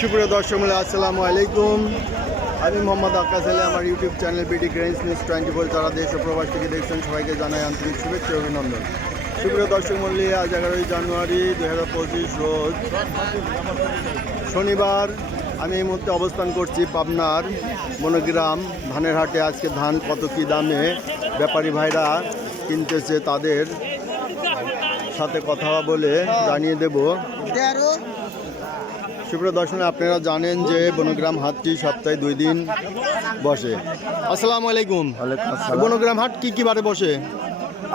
সুপ্রিয় দর্শক মূল্য আসসালামু আলাইকুম। আমি মোহাম্মদ আকাশ আলী। আমার ইউটিউব চ্যানেল বিডি গ্রেন্স নিউজ 24 যারা দেশ ও প্রবাস থেকে দেখছেন সবাইকে জানাই আন্তরিক শুভেচ্ছা ও অভিনন্দন। সুপ্রিয় দর্শক মূল্য, আজ 11ই জানুয়ারি 2025 রোজ শনিবার। আমি এই মুহূর্তে অবস্থান করছি পাবনার বনগ্রাম ধানের হাটে। আজকে ধান কত কী দামে ব্যাপারী ভাইরা কিনতেছে তাদের সাথে কথা বলে জানিয়ে দেব। সুপ্রিয় দর্শক, আপনারা জানেন যে বনগ্রাম হাটটি সপ্তাহে 2 দিন বসে। আসসালামু আলাইকুম। বনগ্রাম হাট কি বারে বসে?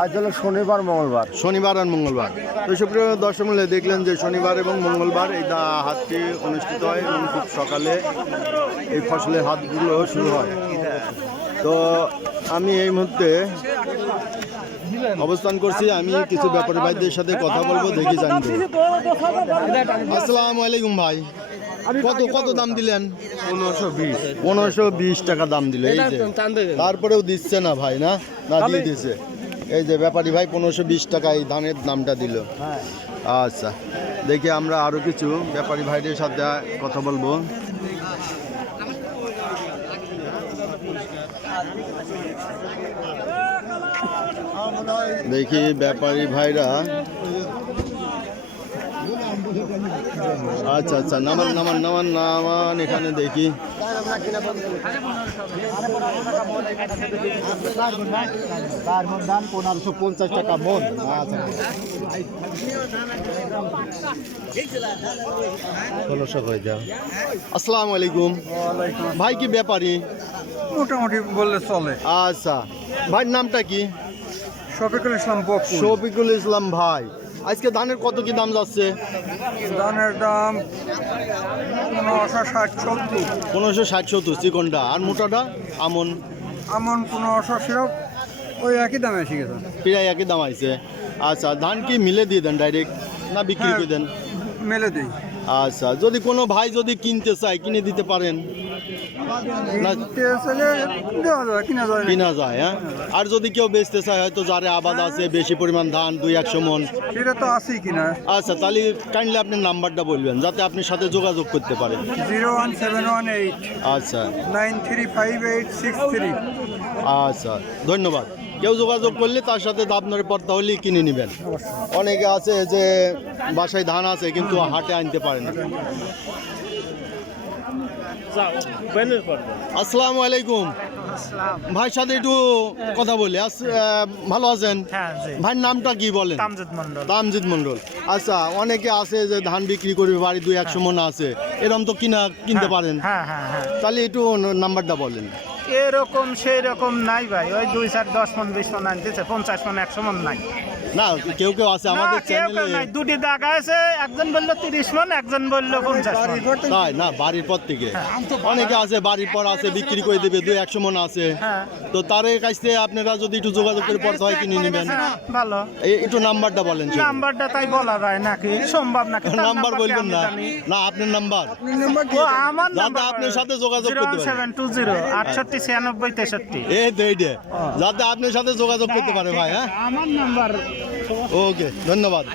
আজ হলো শনিবার মঙ্গলবার। শনিবার আর মঙ্গলবার। তো সুপ্রিয় দর্শক মূল্যে দেখলেন যে শনিবার এবং মঙ্গলবার এই হাটটি অনুষ্ঠিত হয় এবং খুব সকালে এই ফসলের হাটগুলো শুরু হয়। তো আমি এই মুহূর্তে অবস্থান করছি। আমি কিছু ব্যাপারী ভাইদের সাথে কথা বলবো, দেখি জানবো। আসসালামু আলাইকুম ভাই, কত দাম দিলেন? 1520 টাকা দাম দিল। এই যে তারপরেও দিচ্ছে না ভাই, না দিয়ে দিচ্ছে। এই যে ব্যাপারী ভাই 1520 টাকা এই ধানের দামটা দিল। আচ্ছা, দেখি আমরা আরো কিছু ব্যাপারী ভাইদের সাথে কথা বলবো। দেখি ব্যাপারী ভাইরা। আচ্ছা, নামান এখানে দেখি। তার মন দাম 1550 টাকা মন। আসসালামু আলাইকুম ভাই, কি ব্যাপারী? মোটামুটি বললে চলে। আচ্ছা, ভাইয়ের নামটা কি? শফিকুল ইসলাম বকু। শফিকুল ইসলাম ভাই, আজকে ধানের কত কি দাম যাচ্ছে? ধানের দাম 1560-70। 1560-70 চিকনটা, আর মোটাটা আমন 1580 ওই একই দামে এসে গেছে। প্রায় একই দাম আইছে। আচ্ছা, ধান কি মিলে দিয়ে দেন ডাইরেক্ট না বিক্রি করে দেন? মেলে দিই। আচ্ছা, যদি কোনো ভাই যদি কিনতে চায় কিনে দিতে পারেন? কিনা যায়, হ্যাঁ। আর যদি কেউ বেচতে চায়, হয়তো যারে আবাদ আছে বেশি পরিমাণ ধান 200-100 মন, সেটা তো আছেই কিনা। আচ্ছা, তাহলে কাইন্ডলি আপনি নাম্বারটা বলবেন যাতে আপনি সাথে যোগাযোগ করতে পারেন। 01718 আচ্ছা 935863। আচ্ছা, ধন্যবাদ। কেউ যোগাযোগ করলে তার সাথে আপনার পর তাহলেই কিনে নেবেন। অনেকে আছে যে বাসায় ধান আছে কিন্তু হাটে আনতে পারে না। আসসালামু আলাইকুম ভাই, সাথে একটু কথা বলি। ভালো আছেন? ভাইয়ের নামটা কি বলেন? তামজিদ মন্ডল। আচ্ছা, অনেকে আছে যে ধান বিক্রি করবে, বাড়ি 200-100 মন আছে, এরকম তো কিনতে পারেন। তাহলে একটু নাম্বারটা বলেন। এরকম সেই রকম নাই ভাই, ওই 2-4-10 মন 20 মন আনতেছে, 50 মন 100 মন নাই। না, কেউ আছে আমাদের চ্যানেলে নাই, দুটি দাগ আছে, একজন বললো 30 মন, একজন বললো 50 মন। তাই না? বাড়ির পর থেকে অনেকে আছে, বাড়ির পর আছে বিক্রি করে দেবে, 200-100 মন আছে। তো তার কাছ থেকে আপনারা যদি একটু যোগাযোগ করে পড়তে হয় কিনে নেবেন। ভালো, একটু নাম্বারটা বলেন। নাম্বারটা তাই বলা যায় নাকি? সম্ভব নাকি? নাম্বার বলবেন না? না, আপনার নাম্বার। ও আমার যাতে আপনার সাথে যোগাযোগ করতে পারে। 01720 এই যাতে আপনার সাথে যোগাযোগ করতে পারে ভাই। হ্যাঁ, আমার নাম্বার। ওকে, ধন্যবাদ।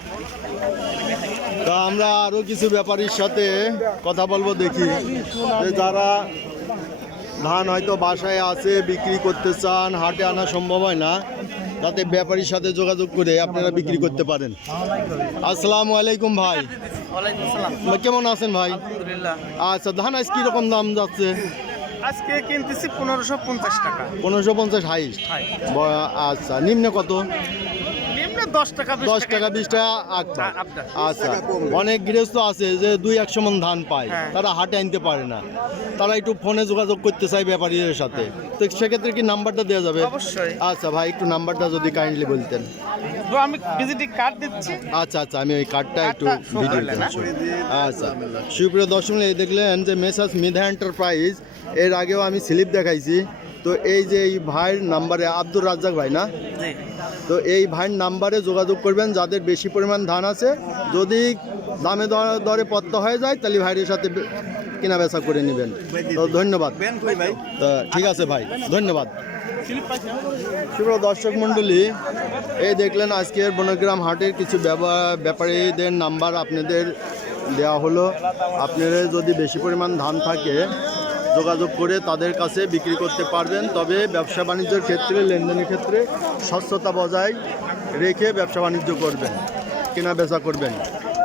তা আমরা আরো কিছু ব্যাপারীর সাথে কথা বলবো, দেখি যে যারা ধান হয়তো বাসায় আছে বিক্রি করতে চান, হাটে আনা সম্ভব হয় না, তাতে ব্যাপারীর সাথে যোগাযোগ করে আপনারা বিক্রি করতে পারেন। আসসালামু আলাইকুম ভাই। কেমন আছেন ভাই? আচ্ছা, ধান আজ কিরকম দাম যাচ্ছে? আজকে কিনতেছি 1550 টাকা। 1550 হাইস্ট। আচ্ছা, নিম্নে কত? 10 টাকা 20 টাকা আচ্ছা, অনেক গৃহস্থ আছে যে 200-100 মন ধান পায়, তারা হাটে আনতে পারে না, তারা একটু ফোনে যোগাযোগ করতে চায় ব্যাপারীদের সাথে। তো সেক্ষেত্রে কি নাম্বারটা দেওয়া যাবে? অবশ্যই। আচ্ছা ভাই, একটু নাম্বারটা যদি কাইন্ডলি বলতেন। আমি ভিজিটিং কার্ড দিচ্ছি। আচ্ছা, আমি ওই কার্ডটা একটু ভিডিও। আচ্ছা, সুপ্রিয় দর্শক, এই দেখলেন যে মেসার্স মিধা এন্টারপ্রাইজ, এর আগেও আমি স্লিপ দেখাইছি। তো এই যে এই ভাইয়ের নাম্বারে, আব্দুর রাজ্জাক ভাই না? তো এই ভাইয়ের নাম্বারে যোগাযোগ করবেন যাদের বেশি পরিমাণ ধান আছে। যদি দামে দরে পত্তা হয়ে যায় তাহলে ভাইয়ের সাথে কেনা বেচা করে নেবেন। তো ধন্যবাদ। তো ঠিক আছে ভাই, ধন্যবাদ। শুভ দর্শক মণ্ডলী, এই দেখলেন আজকের বনগ্রাম হাটের কিছু ব্যাপারীদের নাম্বার আপনাদের দেওয়া হলো। আপনারা যদি বেশি পরিমাণ ধান থাকে যোগাযোগ করে তাদের কাছে বিক্রি করতে পারবেন, তবে ব্যবসা বাণিজ্যের ক্ষেত্রে লেনদেনের ক্ষেত্রে স্বচ্ছতা বজায় রেখে ব্যবসা বাণিজ্য করবেন, কেনা বেচা করবেন।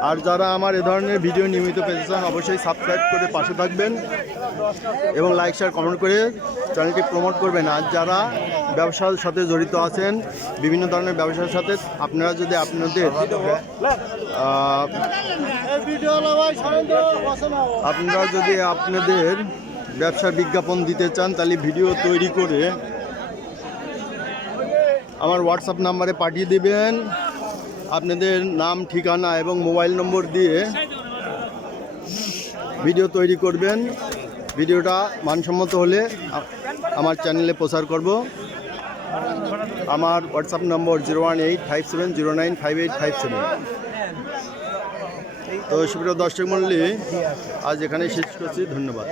আর যারা আমার এ ধরনের ভিডিও নিয়মিত পেতে চান অবশ্যই সাবস্ক্রাইব করে পাশে থাকবেন এবং লাইক শেয়ার কমেন্ট করে চ্যানেলটি প্রমোট করবেন। আর যারা ব্যবসার সাথে জড়িত আছেন, বিভিন্ন ধরনের ব্যবসার সাথে, আপনারা যদি আপনাদের ব্যবসার বিজ্ঞাপন দিতে চান তাহলে ভিডিও তৈরি করে আমার হোয়াটসঅ্যাপ নাম্বারে পাঠিয়ে দেবেন। আপনাদের নাম, ঠিকানা এবং মোবাইল নম্বর দিয়ে ভিডিও তৈরি করবেন। ভিডিওটা মানসম্মত হলে আমার চ্যানেলে প্রচার করব। আমার হোয়াটসঅ্যাপ নম্বর 01857095857। তো সুপ্রিয় দর্শক মণ্ডলী, আজ এখানে শেষ করছি। ধন্যবাদ।